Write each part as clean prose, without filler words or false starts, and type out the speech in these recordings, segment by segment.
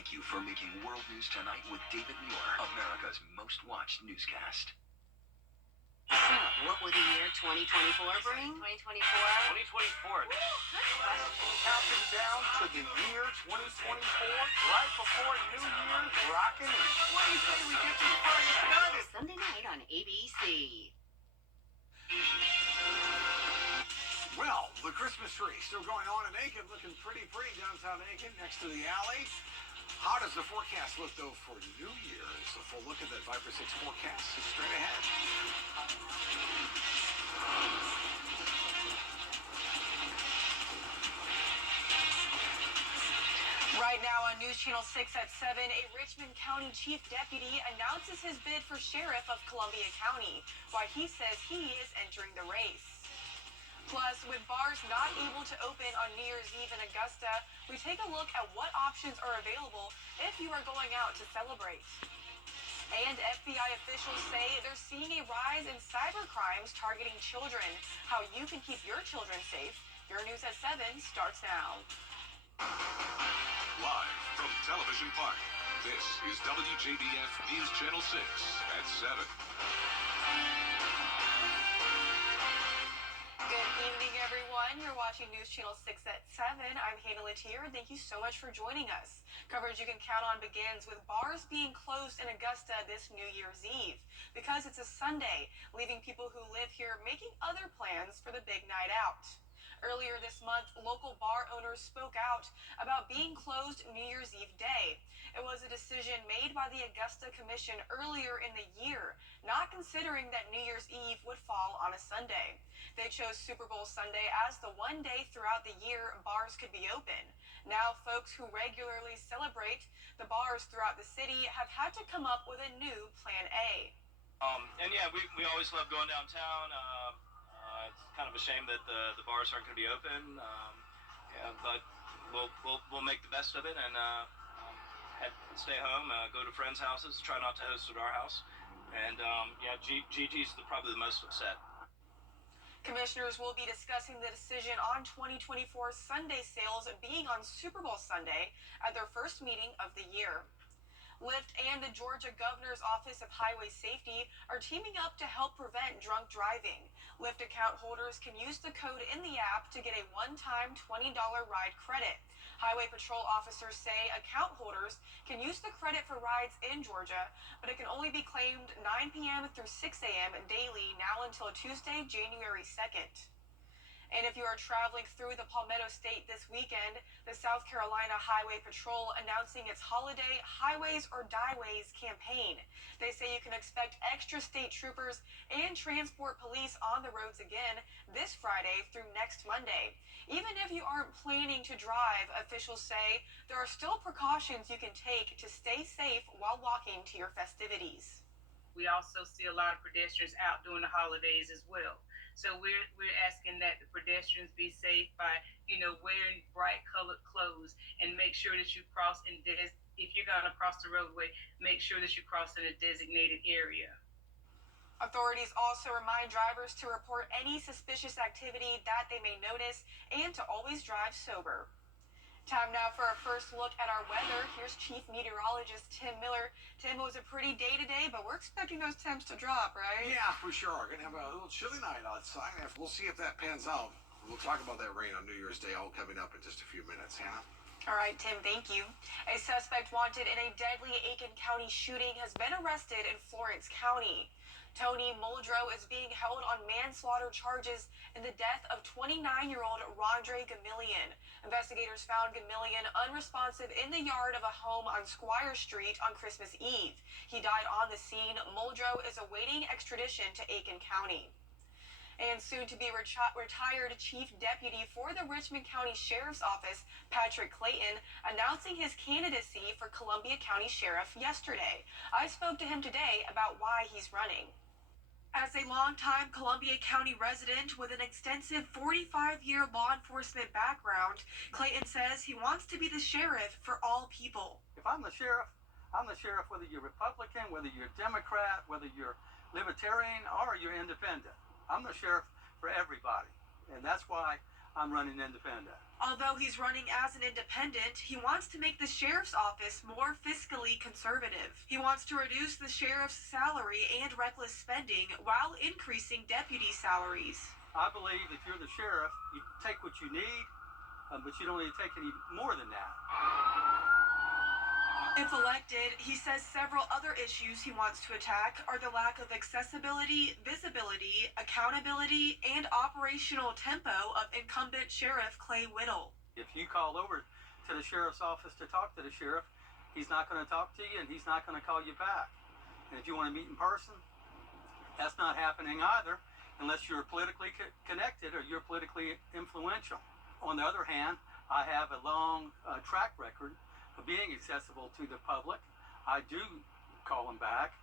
Thank you for making World News Tonight with David Muir, America's most watched newscast. What will the year 2024 bring? 2024? 2024. Good question. Counting down to the year 2024, right before New Year's, rocking it. What do you say we get this party started? Sunday night on ABC. Well, the Christmas tree still going on in Aiken, looking pretty downtown Aiken, next to the alley. How does the forecast look, though, for New Year's? A full look at that 5 for 6 forecast is straight ahead. Right now on News Channel 6 at 7, a Richmond County Chief Deputy announces his bid for Sheriff of Columbia County, why he says he is entering the race. Plus, with bars not able to open on New Year's Eve in Augusta, we take a look at what options are available if you are going out to celebrate. And FBI officials say they're seeing a rise in cyber crimes targeting children. How you can keep your children safe. Your News at 7 starts now. Live from Television Park, this is WJBF News Channel 6 at 7. Good evening, everyone. You're watching News Channel 6 at 7. I'm Hannah Latier. Thank you so much for joining us. Coverage you can count on begins with bars being closed in Augusta this New Year's Eve because it's a Sunday, leaving people who live here making other plans for the big night out. Earlier this month, local bar owners spoke out about being closed New Year's Eve day. It was a decision made by the Augusta Commission earlier in the year, not considering that New Year's Eve would fall on a Sunday. They chose Super Bowl Sunday as the one day throughout the year bars could be open. Now, folks who regularly celebrate the bars throughout the city have had to come up with a new Plan A. And yeah, we always love going downtown. It's kind of a shame that the bars aren't going to be open. But we'll make the best of it and stay home, go to friends' houses, try not to host at our house. And Gigi's probably the most upset. Commissioners will be discussing the decision on 2024 Sunday sales being on Super Bowl Sunday at their first meeting of the year. Lyft and the Georgia Governor's Office of Highway Safety are teaming up to help prevent drunk driving. Lyft account holders can use the code in the app to get a one-time $20 ride credit. Highway Patrol officers say account holders can use the credit for rides in Georgia, but it can only be claimed 9 p.m. through 6 a.m. daily now until Tuesday, January 2nd. And if you are traveling through the Palmetto State this weekend, the South Carolina Highway Patrol announcing its holiday Highways or Dieways campaign. They say you can expect extra state troopers and transport police on the roads again this Friday through next Monday. Even if you aren't planning to drive, officials say there are still precautions you can take to stay safe while walking to your festivities. We also see a lot of pedestrians out during the holidays as well. So we're asking that the pedestrians be safe by, wearing bright colored clothes and make sure that you cross if you're going to cross the roadway, make sure that you cross in a designated area. Authorities also remind drivers to report any suspicious activity that they may notice and to always drive sober. Time now for our first look at our weather. Here's Chief Meteorologist Tim Miller. Tim, it was a pretty day today, but we're expecting those temps to drop, right? Yeah, for sure. We're going to have a little chilly night outside. We'll see if that pans out. We'll talk about that rain on New Year's Day all coming up in just a few minutes, Hannah. All right, Tim, thank you. A suspect wanted in a deadly Aiken County shooting has been arrested in Florence County. Tony Muldrow is being held on manslaughter charges in the death of 29-year-old Rondre Gamillion. Investigators found Gamillion unresponsive in the yard of a home on Squire Street on Christmas Eve. He died on the scene. Muldrow is awaiting extradition to Aiken County. And soon to be retired Chief Deputy for the Richmond County Sheriff's Office, Patrick Clayton, announcing his candidacy for Columbia County Sheriff yesterday. I spoke to him today about why he's running. As a longtime Columbia County resident with an extensive 45-year law enforcement background, Clayton says he wants to be the sheriff for all people. If I'm the sheriff whether you're Republican, whether you're Democrat, whether you're Libertarian, or you're independent. I'm the sheriff for everybody. And that's why I'm running independent. Although he's running as an independent, he wants to make the sheriff's office more fiscally conservative. He wants to reduce the sheriff's salary and reckless spending while increasing deputy salaries. I believe if you're the sheriff, you take what you need, but you don't need to take any more than that. If elected, he says several other issues he wants to attack are the lack of accessibility, visibility, accountability, and operational tempo of incumbent Sheriff Clay Whittle. If you call over to the sheriff's office to talk to the sheriff, he's not going to talk to you and he's not going to call you back. And if you want to meet in person, that's not happening either unless you're politically connected or you're politically influential. On the other hand, I have a long track record of being accessible to the public. I do call them back.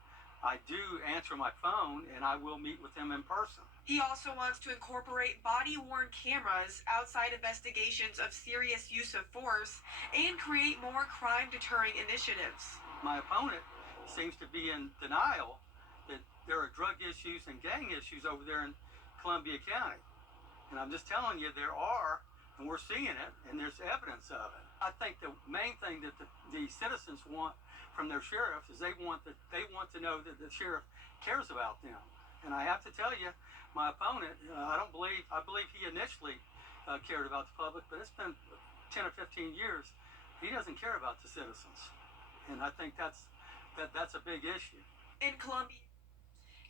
I do answer my phone, and I will meet with them in person. He also wants to incorporate body-worn cameras outside investigations of serious use of force and create more crime-deterring initiatives. My opponent seems to be in denial that there are drug issues and gang issues over there in Columbia County. And I'm just telling you, there are, and we're seeing it, and there's evidence of it. I think the main thing that the citizens want from their sheriffs is they want to know that the sheriff cares about them. And I have to tell you, my opponent, I believe he initially cared about the public, but it's been 10 or 15 years. He doesn't care about the citizens. And I think that's a big issue. In Columbia,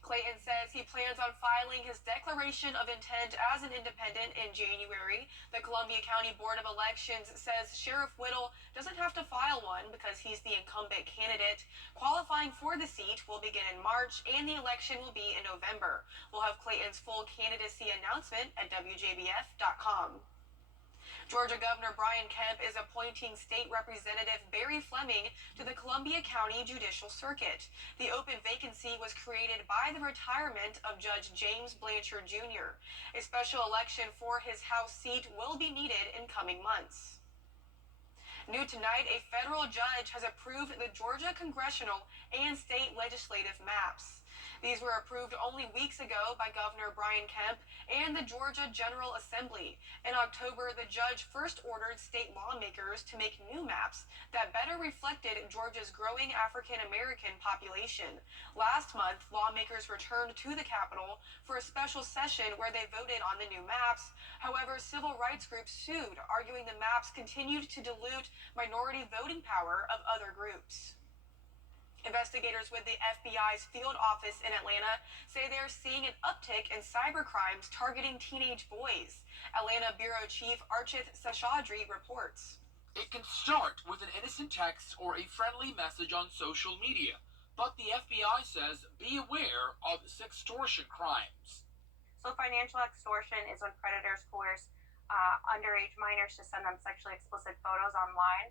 Clayton says he plans on filing his declaration of intent as an independent in January. The Columbia County Board of Elections says Sheriff Whittle doesn't have to file one because he's the incumbent candidate. Qualifying for the seat will begin in March and the election will be in November. We'll have Clayton's full candidacy announcement at WJBF.com. Georgia Governor Brian Kemp is appointing State Representative Barry Fleming to the Columbia County Judicial Circuit. The open vacancy was created by the retirement of Judge James Blanchard Jr. A special election for his House seat will be needed in coming months. New tonight, a federal judge has approved the Georgia congressional and state legislative maps. These were approved only weeks ago by Governor Brian Kemp and the Georgia General Assembly. In October, the judge first ordered state lawmakers to make new maps that better reflected Georgia's growing African American population. Last month, lawmakers returned to the Capitol for a special session where they voted on the new maps. However, civil rights groups sued, arguing the maps continued to dilute minority voting power of other groups. Investigators with the FBI's field office in Atlanta say they're seeing an uptick in cybercrimes targeting teenage boys. Atlanta Bureau Chief Archith Seshadri reports. It can start with an innocent text or a friendly message on social media, but the FBI says be aware of sextortion crimes. So financial extortion is when predators coerce underage minors to send them sexually explicit photos online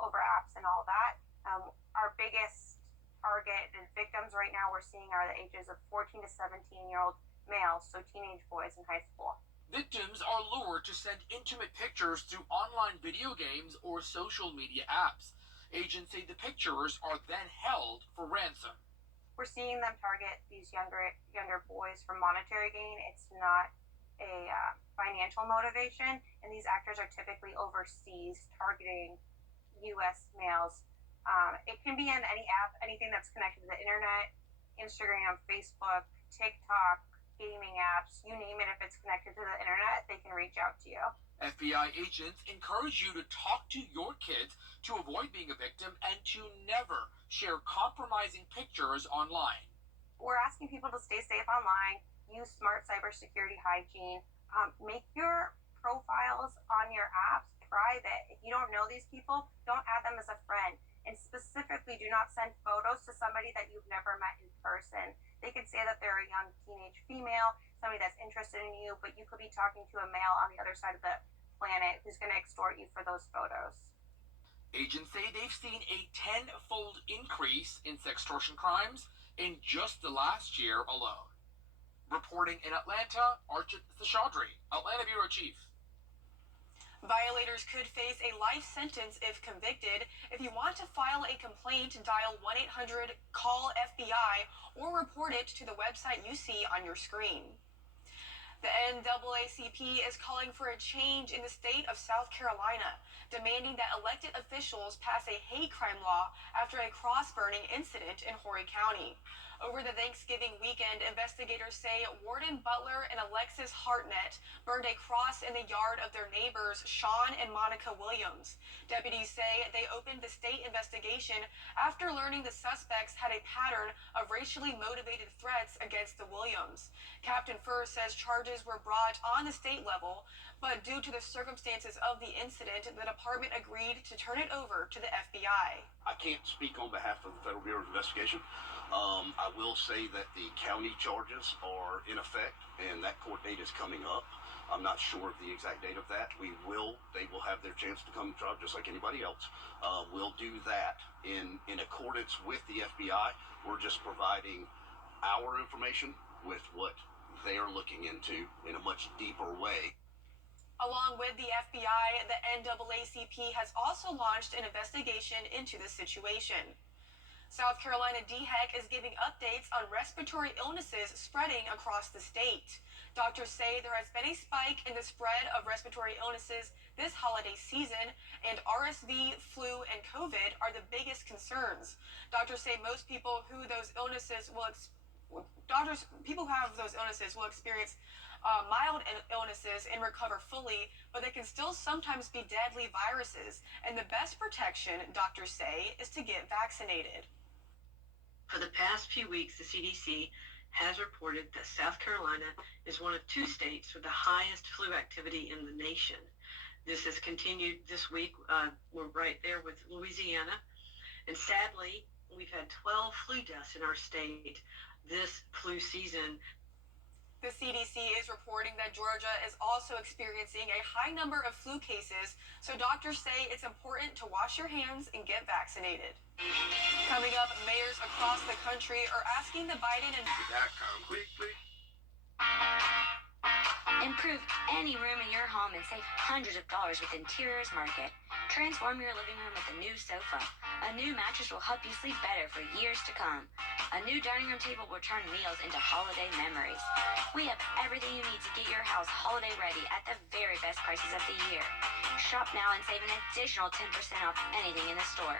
over apps and all that. Our biggest target and victims right now we're seeing are the ages of 14 to 17-year-old males, so teenage boys in high school. Victims are lured to send intimate pictures through online video games or social media apps. Agents say the pictures are then held for ransom. We're seeing them target these younger boys for monetary gain. It's not a financial motivation, and these actors are typically overseas targeting U.S. males. It can be in any app, anything that's connected to the internet, Instagram, Facebook, TikTok, gaming apps, you name it. If it's connected to the internet, they can reach out to you. FBI agents encourage you to talk to your kids to avoid being a victim and to never share compromising pictures online. We're asking people to stay safe online, use smart cybersecurity hygiene, make your profiles on your apps private. If you don't know these people, don't add them as a friend. And specifically, do not send photos to somebody that you've never met in person. They could say that they're a young teenage female, somebody that's interested in you, but you could be talking to a male on the other side of the planet who's going to extort you for those photos. Agents say they've seen a 10-fold increase in sextortion crimes in just the last year alone. Reporting in Atlanta, Archith Seshadri, Atlanta Bureau Chief. Violators could face a life sentence if convicted. If you want to file a complaint, dial 1-800-CALL-FBI or report it to the website you see on your screen. The NAACP is calling for a change in the state of South Carolina, demanding that elected officials pass a hate crime law after a cross-burning incident in Horry County. Over the Thanksgiving weekend, investigators say Warden Butler and Alexis Hartnett burned a cross in the yard of their neighbors, Sean and Monica Williams. Deputies say they opened the state investigation after learning the suspects had a pattern of racially motivated threats against the Williams. Captain Furr says charges were brought on the state level, but due to the circumstances of the incident, the department agreed to turn it over to the FBI. I can't speak on behalf of the Federal Bureau of Investigation. I will say that the county charges are in effect, and that court date is coming up. I'm not sure of the exact date of that. They will have their chance to come trial just like anybody else. We'll do that in accordance with the FBI. We're just providing our information with what they are looking into in a much deeper way. Along with the FBI, the NAACP has also launched an investigation into the situation. South Carolina DHEC is giving updates on respiratory illnesses spreading across the state. Doctors say there has been a spike in the spread of respiratory illnesses this holiday season, and RSV, flu, and COVID are the biggest concerns. Doctors say most people who those illnesses will people who have those illnesses will experience mild illnesses and recover fully, but they can still sometimes be deadly viruses. And the best protection, doctors say, is to get vaccinated. For the past few weeks, the CDC has reported that South Carolina is one of 2 states with the highest flu activity in the nation. This has continued this week. We're right there with Louisiana. And sadly, we've had 12 flu deaths in our state this flu season. The CDC is reporting that Georgia is also experiencing a high number of flu cases, so doctors say it's important to wash your hands and get vaccinated. Coming up, mayors across the country are asking the Biden and improve any room in your home and save hundreds of dollars with Interiors Market. Transform your living room with a new sofa. A new mattress will help you sleep better for years to come. A new dining room table will turn meals into holiday memories. We have everything you need to get your house holiday ready at the very best prices of the year. Shop now and save an additional 10% off anything in the store.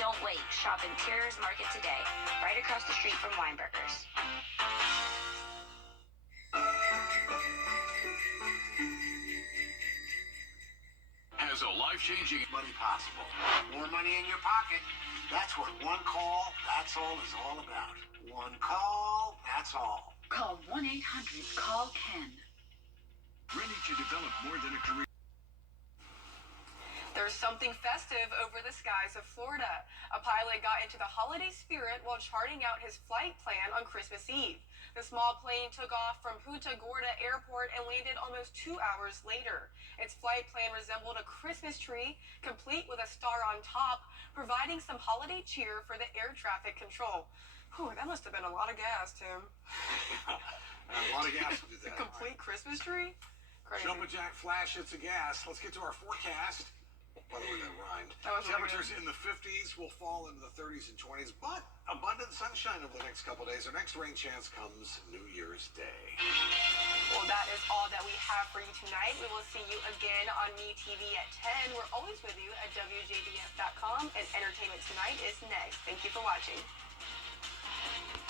Don't wait. Shop Interiors Market today, right across the street from Weinberger's. Has a life-changing Money possible. More money in your pocket. That's what one call, that's all is all about. One call, that's all. Call 1-800-CALL-KEN. ready to develop more than a career. There's something festive over the skies of Florida. A pilot got into the holiday spirit while charting out his flight plan on Christmas Eve. The small plane took off from Punta Gorda Airport and landed almost 2 hours later. Its flight plan resembled a Christmas tree, complete with a star on top, providing some holiday cheer for the air traffic control. Whew, that must have been a lot of gas, Tim. A lot of gas to do that. A complete Christmas tree? Crazy. Jumping jack flash hits of gas. Let's get to our forecast. By the way, that rhymed. Temperatures in the 50s will fall into the 30s and 20s, but abundant sunshine over the next couple of days. Our next rain chance comes New Year's Day. Well, that is all that we have for you tonight. We will see you again on MeTV at 10. We're always with you at WJBF.com, and Entertainment Tonight is next. Thank you for watching.